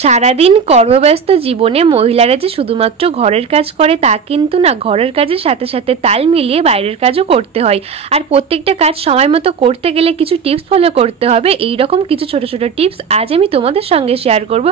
সারাদিন কর্মব্যস্ত জীবনে মহিলারা যে শুধুমাত্র ঘরের কাজ করে তা কিন্তু না, ঘরের কাজের সাথে সাথে তাল মিলিয়ে বাইরের কাজও করতে হয়। আর প্রত্যেকটা কাজ সময় মতো করতে গেলে কিছু টিপস ফলো করতে হবে। এই রকম কিছু ছোট ছোট টিপস আজ আমি তোমাদের সঙ্গে শেয়ার করব,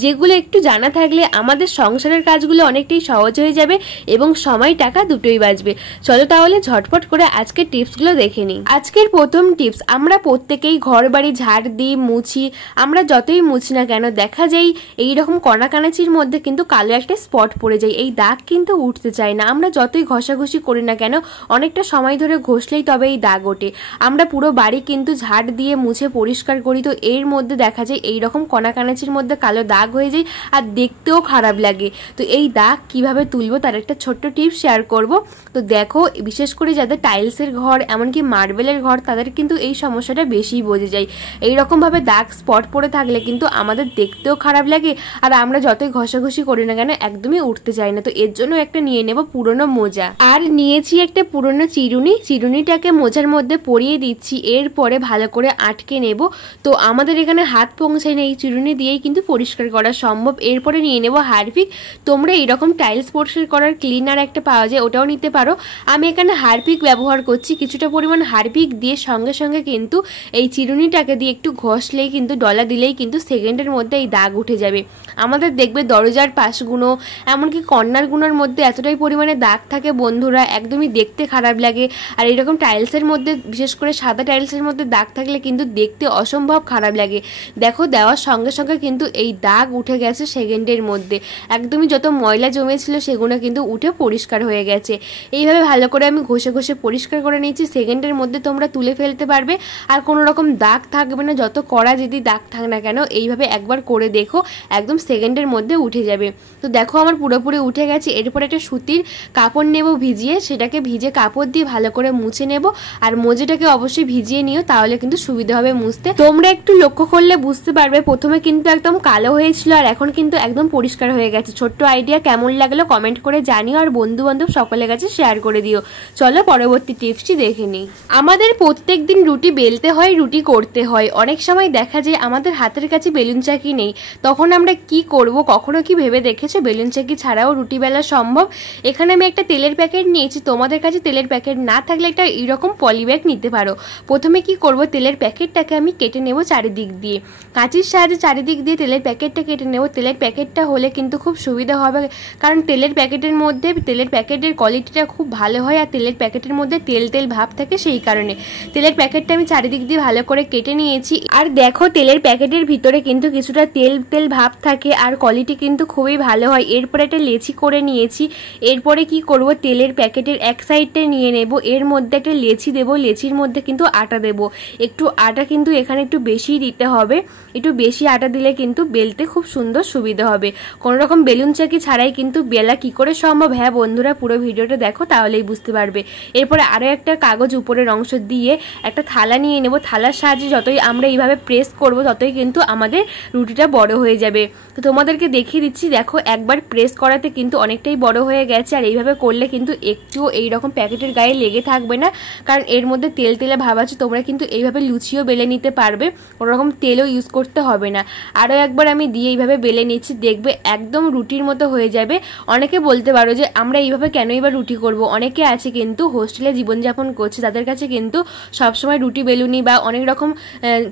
যেগুলো একটু জানা থাকলে আমাদের সংসারের কাজগুলো অনেকটাই সহজ হয়ে যাবে এবং সময় টাকা দুটোই বাঁচবে। চলো তাহলে ঝটপট করে আজকের টিপসগুলো দেখে নিই। আজকের প্রথম টিপস, আমরা প্রত্যেকেই ঘর বাড়ি ঝাড় দিই, মুছি। আমরা যতই মুছি না কেন দেখা যায় এইরকম কণাকানাচির মধ্যে কিন্তু কালো একটা স্পট পড়ে যায়। এই দাগ কিন্তু উঠতে চায় না। আমরা যতই ঘষাঘষি করি না কেন অনেকটা সময় ধরে ঘষলেই তবে এই দাগ ওঠে। আমরা পুরো বাড়ি কিন্তু ঝাড় দিয়ে মুছে পরিষ্কার করি, তো এর মধ্যে দেখা যায় এইরকম কণাকানাচির মধ্যে কালো দাগ হয়ে যায় আর দেখতেও খারাপ লাগে। তো এই দাগ কিভাবে তুলবো তার একটা ছোট্ট টিপস শেয়ার করব। তো দেখো, বিশেষ করে যাদের টাইলসের ঘর এমনকি মার্বেলের ঘর তাদের কিন্তু এই সমস্যাটা বেশি বোঝা যায়। এইরকমভাবে দাগ স্পট পড়ে থাকলে কিন্তু আমাদের দেখতেও খারাপ লাগে আর আমরা যতই ঘষাঘষি করি না কেন একদমই উঠতে চাই না। তো এর জন্য একটা নিয়ে নেব পুরনো মোজা, আর নিয়েছি একটা পুরনো চিরুনিটাকে মোজার মধ্যে পরিয়ে দিচ্ছি। এরপরে ভালো করে আটকে নেব। তো আমাদের এখানে হাত পৌঁছায় না, এই চিরুনি দিয়েই কিন্তু পরিষ্কার করা সম্ভব। এরপরে নিয়ে নেব হারপিক। তোমরা এরকম টাইলস পরিষ্কার করার ক্লিনার একটা পাওয়া যায়, ওটাও নিতে পারো। আমি এখানে হারপিক ব্যবহার করছি। কিছুটা পরিমাণ হারপিক দিয়ে সঙ্গে সঙ্গে কিন্তু এই চিরুনিটাকে দিয়ে একটু ঘষলেই কিন্তু ডলা দিলেই কিন্তু সেকেন্ডের মধ্যে এই দাগ উঠে যাবে। আমাদের দেখবে দরজার পাশগুলো এমনকি কর্নারগুলোর মধ্যে এতটাই পরিমাণে দাগ থাকে বন্ধুরা, একদমই দেখতে খারাপ লাগে। আর এরকম টাইলসের মধ্যে, বিশেষ করে সাদা টাইলসের মধ্যে দাগ থাকলে কিন্তু দেখতে অসম্ভব খারাপ লাগে। দেখো, দেওয়ার সঙ্গে সঙ্গে কিন্তু এই দাগ উঠে গেছে সেকেন্ডের মধ্যে। একদমই যত ময়লা জমেছিল সেগুলো কিন্তু উঠে পরিষ্কার হয়ে গেছে। এইভাবে ভালো করে আমি ঘষে ঘষে পরিষ্কার করে নিয়েছি। সেকেন্ডের মধ্যে তোমরা তুলে ফেলতে পারবে আর কোনো রকম দাগ থাকবে না। যত কড়া যদি দাগ থাক না কেন এইভাবে একবার করে দেখো, একদম সেকেন্ডের মধ্যে উঠে যাবে। তো দেখো আমার পুরোপুরি উঠে গেছে। এরপর একটা সুতির কাপড় নেব ভিজিয়ে, সেটাকে ভিজে কাপড় দিয়ে ভালো করে মুছে নেব। আর মোজাটাকে অবশ্যই ভিজিয়ে নিও, তাহলে কিন্তু সুবিধা হবে মুছতে। তোমরা একটু লক্ষ্য করলে বুঝতে পারবে প্রথমে কিন্তু একদম কালো হয়েছিল আর এখন কিন্তু একদম পরিষ্কার হয়ে গেছে। ছোট্ট আইডিয়া কেমন লাগলো কমেন্ট করে জানিও আর বন্ধু বান্ধব সকলের কাছে শেয়ার করে দিও। চলো পরবর্তী টিপসটি দেখে নিই। আমাদের প্রত্যেক দিন রুটি বেলতে হয়, রুটি করতে হয়। অনেক সময় দেখা যায় আমাদের হাতের কাছে বেলুন চাকি নেই, তখন আমরা কি করব? কখনো কি ভেবে দেখেছো বেলুন চাকি ছাড়াও রুটি বেলা সম্ভব? এখানে আমি একটা তেলের প্যাকেট নিয়েছি। তোমাদের কাছে তেলের প্যাকেট না থাকলে একটা এরকম পলি ব্যাগ নিতে পারো। প্রথমে কি করব, তেলের প্যাকেটটাকে আমি কেটে নেব চারিদিক দিয়ে। কাঁচির সাহায্যে চারিদিক দিয়ে তেলের প্যাকেটটা কেটে নেব। তেলের প্যাকেটটা হলে কিন্তু খুব সুবিধা হবে, কারণ তেলের প্যাকেটের মধ্যে তেলের প্যাকেটের কোয়ালিটিটা খুব ভালো হয় আর তেলের প্যাকেটের মধ্যে তেল তেল ভাব থাকে, সেই কারণে তেলের প্যাকেটটা আমি চারিদিক দিয়ে ভালো করে কেটে নিয়েছি। আর দেখো, তেলের প্যাকেটের ভিতরে কিন্তু কিছুটা তেল তেল ভাব থাকে আর কোয়ালিটি কিন্তু খুবই ভালো হয়। এরপরে একটা লেচি করে নিয়েছি। এরপরে কি করব, তেলের প্যাকেটের এক সাইডটা নিয়ে নেব, এর মধ্যে একটা লেচি দেব। লেচির মধ্যে কিন্তু আটা দেব। একটু আটা কিন্তু এখানে একটু বেশি দিতে হবে। একটু বেশি আটা দিলে কিন্তু বেলতে খুব সুন্দর সুবিধা হবে। কোনো রকম বেলুন চাকি ছাড়াই কিন্তু বেলা কি করে সম্ভব? হ্যাঁ বন্ধুরা, পুরো ভিডিওটা দেখো তাহলেই বুঝতে পারবে। এরপরে আরও একটা কাগজ উপরের অংশ দিয়ে একটা থালা নিয়ে নেব। থালার সাহায্যে যতই আমরা এইভাবে প্রেস করব ততই কিন্তু আমাদের রুটিটা বড় হয়ে যাবে। তো তোমাদেরকে দেখিয়ে দিচ্ছি, দেখো একবার প্রেস করাতে কিন্তু অনেকটাই বড় হয়ে গেছে। আর এইভাবে করলে কিন্তু একটুও এইরকম প্যাকেটের গায়ে লেগে থাকবে না, কারণ এর মধ্যে তেল তেলে ভাব আছে। তোমরা কিন্তু এইভাবে লুচিও বেলে নিতে পারবে, কোনোরকম তেলও ইউজ করতে হবে না। আরও একবার আমি দিয়ে এইভাবে বেলে নিচ্ছি, দেখবে একদম রুটির মতো হয়ে যাবে। অনেকে বলতে পারো যে আমরা এইভাবে কেনই বা রুটি করব? অনেকে আছে কিন্তু হোস্টেলে জীবনযাপন করছে, তাদের কাছে কিন্তু সবসময় রুটি বেলুনি বা অনেক রকম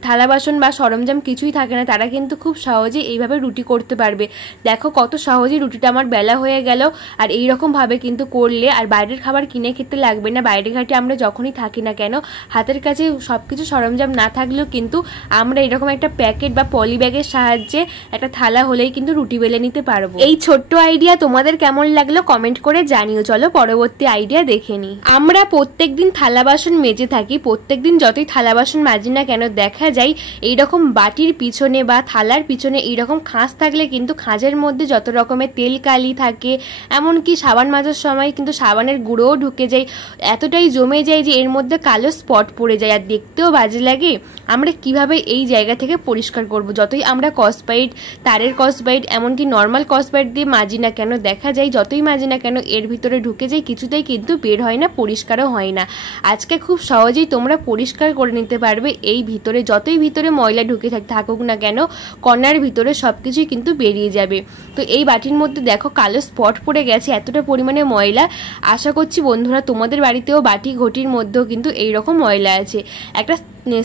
থালা বাসন বা সরঞ্জাম কিছুই থাকে না। তারা কিন্তু খুব সহজে এইভাবে রুটি করতে পারবে। দেখো কত সহজেই রুটিটা আমার বেলা হয়ে গেল। আর এইরকমভাবে কিন্তু করলে আর বাইরের খাবার কিনে খেতে লাগবে না। বাইরে ঘাটে আমরা যখনই থাকি না কেন হাতের কাছে সব কিছু সরঞ্জাম না থাকলেও কিন্তু আমরা এরকম একটা প্যাকেট বা পলি ব্যাগের সাহায্যে একটা থালা হলেই কিন্তু রুটি বেলে নিতে পারবো। এই ছোট্ট আইডিয়া তোমাদের কেমন লাগলো কমেন্ট করে জানিও। চলো পরবর্তী আইডিয়া দেখে নিই। আমরা প্রত্যেকদিন থালা বাসন মেজে থাকি। প্রত্যেকদিন যতই থালা বাসন মাজি না কেন দেখা যায় এইরকম বাটির পিছনে বা থালার পিছনে এইরকম খাঁজ থাকলে কিন্তু খাঁজের মধ্যে যত রকমের তেল কালি থাকে, এমনকি সাবান মাজার সময় কিন্তু সাবানের গুঁড়োও ঢুকে যায়, এতটাই জমে যায় যে এর মধ্যে কালো স্পট পড়ে যায় আর দেখতেও বাজে লাগে। আমরা কিভাবে এই জায়গা থেকে পরিষ্কার করব? যতই আমরা কসবাইট, তারের কসবাইট, এমনকি নর্মাল কসবাইট দিয়ে মাজি না কেন দেখা যায় যতই মাজি না কেন এর ভিতরে ঢুকে যায়, কিছুতেই কিন্তু বের হয় না, পরিষ্কারও হয় না। আজকে খুব সহজেই তোমরা পরিষ্কার করে নিতে পারবে। এই ভিতরে যতই ভিতরে ময়লা ঢুকে থাকুক না কেন, কর্নার ভিতরে ভিতরে সব কিছুই কিন্তু বেরিয়ে যাবে। তো এই বাটির মধ্যে দেখো কালো স্পট পড়ে গেছে, এতটা পরিমাণে ময়লা। আশা করছি বন্ধুরা তোমাদের বাড়িতেও বাটি ঘটির মধ্যেও কিন্তু এইরকম ময়লা আছে। একটা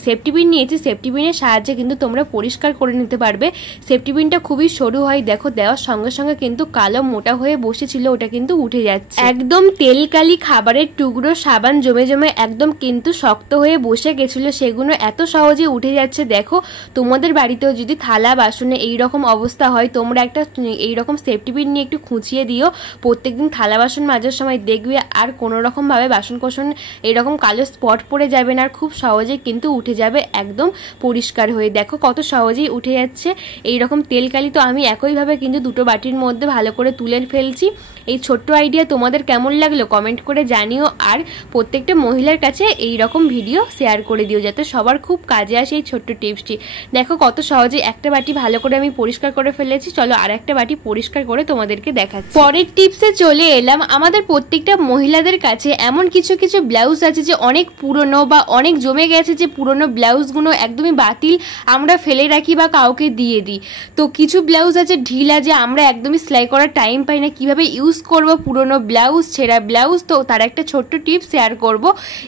সেফটি পিন নিয়েছি, সেফটি পিনের সাহায্যে কিন্তু তোমরা পরিষ্কার করে নিতে পারবে। সেফটি পিনটা খুবই সরু হয়, দেখো দেওয়ার সঙ্গে সঙ্গে কিন্তু কালো মোটা হয়ে বসেছিল, ওটা কিন্তু উঠে যাচ্ছে। একদম তেলকালি খাবারের টুকরো সাবান জমে জমে একদম কিন্তু শক্ত হয়ে বসে গেছিলো, সেগুলো এত সহজে উঠে যাচ্ছে। দেখো তোমাদের বাড়িতেও যদি থালা বাসনে এইরকম অবস্থা হয়, তোমরা একটা এইরকম সেফটি পিন নিয়ে একটু খুঁচিয়ে দিও প্রত্যেকদিন থালা বাসন মাজার সময়, দেখবে আর কোনো রকমভাবে বাসন কোসন এইরকম কালো স্পট পড়ে যাবে না, আর খুব সহজে কিন্তু উঠে যাবে একদম পরিষ্কার হয়ে। দেখো কত সহজেই উঠে যাচ্ছে এইরকম তেলকালি। তো আমি একইভাবে কিন্তু দুটো বাটির মধ্যে ভালো করে তুলে ফেলছি। এই ছোট্ট আইডিয়া তোমাদের কেমন লাগলো কমেন্ট করে জানিও, আর প্রত্যেকটা মহিলার কাছে এই রকম ভিডিও শেয়ার করে দিও যাতে সবার খুব কাজে আসে এই ছোট্ট টিপসটি। দেখো কত সহজে একটা বাটি ভালো করে আমি পরিষ্কার করে ফেলেছি। চলো আর একটা বাটি পরিষ্কার করে তোমাদেরকে দেখাচ্ছি। পরের টিপসে চলে এলাম। আমাদের প্রত্যেকটা মহিলাদের কাছে এমন কিছু কিছু ব্লাউজ আছে যে অনেক পুরনো বা অনেক জমে গেছে, যে পুরনো ব্লাউজগুলো একদমই বাতিল, আমরা ফেলে রাখি বা কাউকে দিয়ে দিই। তো কিছু ব্লাউজ আছে ঢিলা, যে আমরা একদমই সেলাই করার টাইম পাই না, কিভাবে ইউজ করব পুরনো ব্লাউজ, ছেঁড়া ব্লাউজ। তো তার একটা ছোট্ট টিপস শেয়ার করব।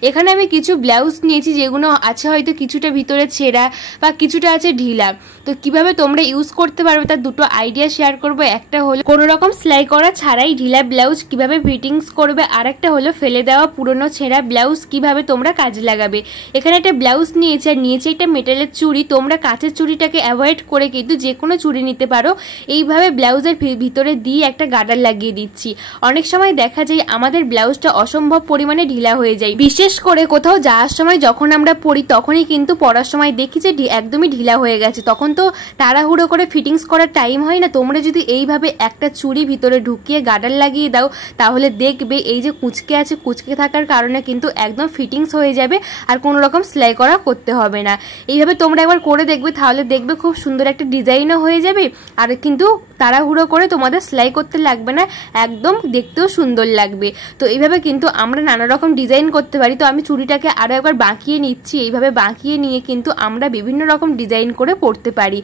এখানে আমি কিছু ব্লাউজ নিয়েছি যেগুলো আছে হয়তো কিছুটা ভিতরে ছেঁড়া বা কিছুটা আছে ঢিলা। তো কিভাবে তোমরা ইউজ করতে পারবে তার দুটো আইডিয়া শেয়ার করব। একটা হলো কোনো রকম সেলাই করা ছাড়াই ঢিলা ব্লাউজ কিভাবে ফিটিংস করবে, আর একটা হলো ফেলে দেওয়া পুরনো ছেঁড়া ব্লাউজ কিভাবে তোমরা কাজে লাগাবে। এখানে একটা ব্লাউজ নিয়েছি আর নিয়েছি একটা মেটালের চুড়ি। তোমরা কাঁচের চুড়িটাকে অ্যাভয়েড করে কিন্তু যে কোনো চুড়ি নিতে পারো। এইভাবে ব্লাউজের ভিতরে দিয়ে একটা গার্ডার লাগিয়ে দিচ্ছি। অনেক সময় দেখা যায় আমাদের ব্লাউজটা অসম্ভব পরিমাণে ঢিলা হয়ে যায়, বিশেষ করে কোথাও যাওয়ার সময় যখন আমরা পরি তখনই কিন্তু পরার সময় দেখি যে একদমই ঢিলা হয়ে গেছে, তখন তো তাড়াহুড়ো করে ফিটিংস করার টাইম হয় না। তোমরা যদি এইভাবে একটা চুড়ি ভিতরে ঢুকিয়ে গার্ডার লাগিয়ে দাও তাহলে দেখবে এই যে কুঁচকে আছে, কুঁচকে থাকার কারণে কিন্তু একদম ফিটিংস হয়ে যাবে আর কোনো রকম সেলাই করা করতে হবে না। এইভাবে তোমরা একবার করে দেখবে, তাহলে দেখবে খুব সুন্দর একটা ডিজাইনও হয়ে যাবে, আর কিন্তু তাড়াহুড়ো করে তোমাদের সেলাই করতে লাগবে না, একদম দেখতেও সুন্দর লাগবে। তো এইভাবে কিন্তু আমরা নানা রকম ডিজাইন করতে পারি। তো আমি চুড়িটাকে আরও একবার বাঁকিয়ে নিচ্ছি। এইভাবে বাঁকিয়ে নিয়ে কিন্তু আমরা বিভিন্ন রকম ডিজাইন করে পরতে পারি,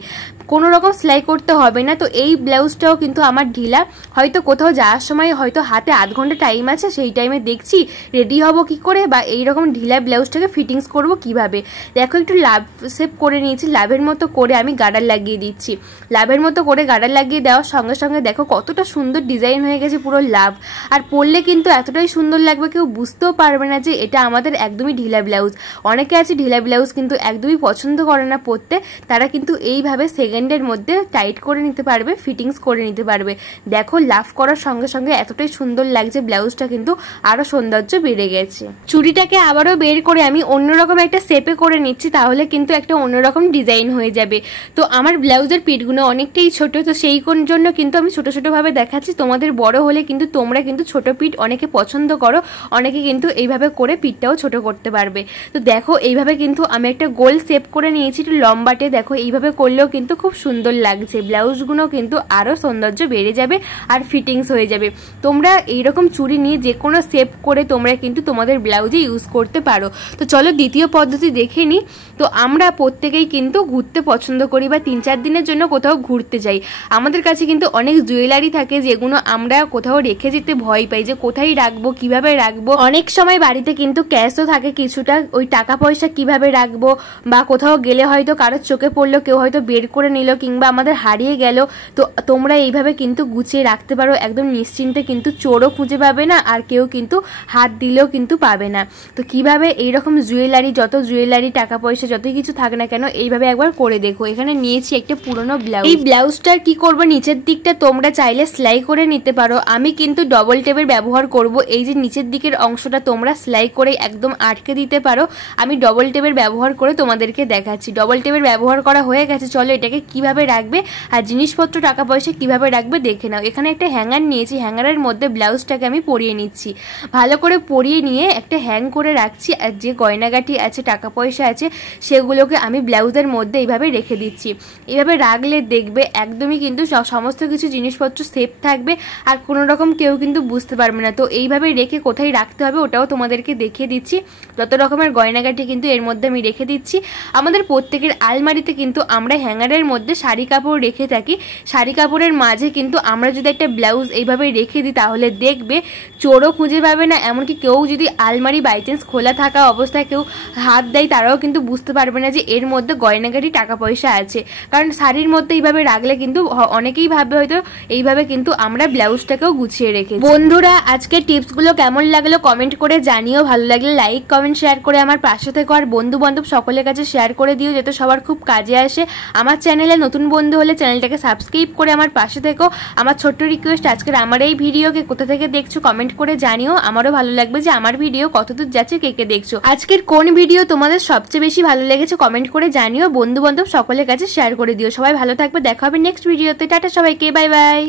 কোনো রকম সেলাই করতে হবে না। তো এই ব্লাউজটাও কিন্তু আমার ঢিলা, হয়তো কোথাও যাওয়ার সময় হয়তো হাতে আধ ঘন্টা টাইম আছে, সেই টাইমে দেখছি রেডি হব কি করে বা এইরকম ঢিলা ব্লাউজটাকে ফিটিংস করব কিভাবে। দেখো একটু লাভ শেপ করে নিয়েছি, লাভের মতো করে আমি গার্ডার লাগিয়ে দিচ্ছি। লাভের মতো করে গার্ডার লাগিয়ে দেওয়ার সঙ্গে সঙ্গে দেখো কতটা সুন্দর ডিজাইন হয়ে গেছে পুরো লাভ। আর পরলে কিন্তু এতটাই সুন্দর লাগবে, কেউ বুঝতেও পারবে না যে এটা আমাদের একদমই ঢিলা ব্লাউজ। অনেকে আছে ঢিলা ব্লাউজ কিন্তু একদমই পছন্দ করে না পরতে, তারা কিন্তু এইভাবে সেকেন্ডের মধ্যে টাইট করে নিতে পারবে, ফিটিংস করে নিতে পারবে। দেখো লাভ করার সঙ্গে সঙ্গে এতটাই সুন্দর লাগছে, ব্লাউজটা কিন্তু আরো সৌন্দর্য বেড়ে গেছে। চুড়িটাকে আবারও বের করে আমি অন্যরকম একটা শেপে করে নিচ্ছি, তাহলে কিন্তু একটা অন্যরকম ডিজাইন হয়ে যাবে। তো আমার ব্লাউজের পিঠগুলো অনেকটাই ছোট, তো সেই জন্য কিন্তু আমি ছোট ছোট ভাবে দেখাচ্ছি। তোমাদের বড় হলে কিন্তু তোমরা কিন্তু ছোট পিঠ অনেকে পছন্দ করো, অনেকে কিন্তু এইভাবে করে পিঠটাও ছোট করতে পারবে। তো দেখো এইভাবে কিন্তু আমি একটা গোল শেপ করে নিয়েছি একটু লম্বাটে। দেখো এইভাবে করলেও কিন্তু খুব সুন্দর লাগছে, ব্লাউজগুলো কিন্তু আরো সৌন্দর্য বেড়ে যাবে আর ফিটিংস হয়ে যাবে। তোমরা এইরকম চুড়ি নিয়ে যে কোনো শেপ করে তোমরা কিন্তু তোমাদের ব্লাউজে ইউজ করতে পারো। তো চলো দ্বিতীয় পদ্ধতি দেখে নিই। তো আমরা প্রত্যেকেই কিন্তু ঘুরতে পছন্দ করি বা 3-4 দিনের জন্য কোথাও ঘুরতে যাই। আমাদের কাছে কিন্তু অনেক জুয়েলারি থাকে যেগুলো আমরা কোথাও রেখে যেতে ভয় পাই, যে কোথায় রাখবো, কিভাবে রাখবো। অনেক সময় বাড়িতে কিন্তু ক্যাশও থাকে কিছুটা, ওই টাকা পয়সা কিভাবে রাখবো, বা কোথাও গেলে হয়তো কারোর চোখে পড়লো, কেউ হয়তো বের করে নিল, কিংবা আমাদের হারিয়ে গেল। তো তোমরা এইভাবে কিন্তু গুছিয়ে রাখতে পারো, একদম নিশ্চিন্তে, কিন্তু চোরও খুঁজে পাবে না আর কেউ কিন্তু হাত দিলেও কিন্তু পাবে না। তো কিভাবে এইরকম জুয়েলারি, যত জুয়েলারি টাকা পয়সা যতই কিছু থাক না কেন, এইভাবে একবার করে দেখো। এখানে নিয়েছি একটা পুরনো ব্লাউজ। এই ব্লাউজটার কি করব, নিচের দিকটা তোমরা চাইলে সেলাই করে নিতে পারো, আমি কিন্তু ডবল টেপের ব্যবহার করব। এই যে নিচের দিকের অংশটা তোমরা সেলাই করে একদম আটকে দিতে পারো, আমি ডবল টেপের ব্যবহার করে তোমাদেরকে দেখাচ্ছি। ডবল টেপের ব্যবহার করা হয়ে গেছে, চলো এটাকে কিভাবে রাখবে আর জিনিসপত্র টাকা পয়সা কিভাবে রাখবে দেখে নাও। এখানে একটা হ্যাঙ্গার নিয়েছি, হ্যাঙ্গারের মধ্যে ব্লাউজটাকে আমি পরিয়ে নিচ্ছি। ভালো করে পরিয়ে নিয়ে একটা হ্যাং করে রাখছি, আর যে গয়নাগাটি আছে, টাকা পয়সা আছে, সেগুলোকে আমি ব্লাউজের মধ্যে এইভাবে রেখে দিচ্ছি। এইভাবে রাখলে দেখবে একদমই কিন্তু সমস্ত কিছু জিনিসপত্র সেফ থাকবে আর কোনো রকম কেউ কিন্তু বুঝতে পারবে না। তো এইভাবে রেখে কোথায় রাখতে হবে ওটাও তোমাদেরকে দেখিয়ে দিচ্ছি। যত রকমের গয়নাগাটি কিন্তু এর মধ্যে আমি রেখে দিচ্ছি। আমাদের প্রত্যেকের আলমারিতে কিন্তু আমরা হ্যাঙ্গারের মধ্যে শাড়ি কাপড় রেখে থাকি। শাড়ি কাপড়ের মাঝে কিন্তু আমরা যদি একটা ব্লাউজ এইভাবে রেখে দিই তাহলে দেখবে চোরও খুঁজে পাবে না, এমনকি কেউ যদি আলমারি বাই চান্স খোলা থাকা অবস্থায় কেউ হাত দেয় তারাও কিন্তু বুঝতে পারবে না যে এর মধ্যে গয়নাগাটি টাকা পয়সা আছে। কারণ শাড়ির মধ্যে এইভাবে রাখলে কিন্তু অনেকেই ভাবে হয়তো এইভাবে কিন্তু আমরা ব্লাউজটাকেও গুছিয়ে রেখেছি। বন্ধুরা, আজকের টিপসগুলো কেমন লাগলো কমেন্ট করে জানিও। ভালো লাগলে লাইক কমেন্ট শেয়ার করে আমার পাশে থেকো, আর বন্ধু বান্ধব সকলের কাছে শেয়ার করে দিও যাতে সবার খুব কাজে আসে। আমার চ্যানেলে নতুন বন্ধু হলে চ্যানেলটাকে সাবস্ক্রাইব করে আমার পাশে থেকো। আমার ছোট্ট রিকোয়েস্ট, আজকের আমার এই ভিডিওকে কোথা থেকে দেখছো কমেন্ট করে জানিও। আমারও ভালো লাগবে যে আমার ভিডিও কতদূর যাচ্ছে, কে কে দেখছো। আজকের কোন ভিডিও তোমাদের সবচেয়ে বেশি ভালো লেগেছে কমেন্ট করে জানিও। বন্ধু বান্ধব সকলের কাছে শেয়ার করে দিও। সবাই ভালো থাকবে, দেখা হবে নেক্সট ভিডিওতে। টাটা সবাইকে, বাই বাই।